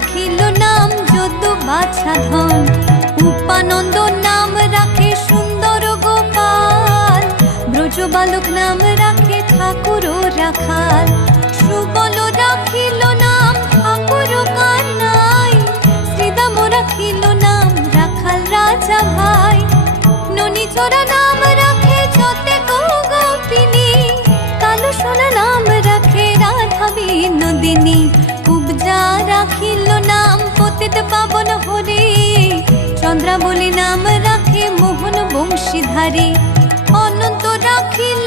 রাখিল নাম যদু বাছা ধন। উপানন্দ নাম রাখে সুন্দর গোপাল, ব্রজ বালক নাম রাখে ঠাকুর রাখাল। সুবল রাখিল নাম ঠাকুর কানাই, শ্রীদাম রাখিল নাম রাখাল রাজা ভাই। ননীচরা নাম রাখে যতে গোপিনী, কালো সোনা নাম রাখে রাধা বিনোদিনী। কুবজা রাখিল নাম পতিত পাবন হরি, চন্দ্রাবলী নাম রাখে মোহন বংশীধারী। অনন্ত রাখিল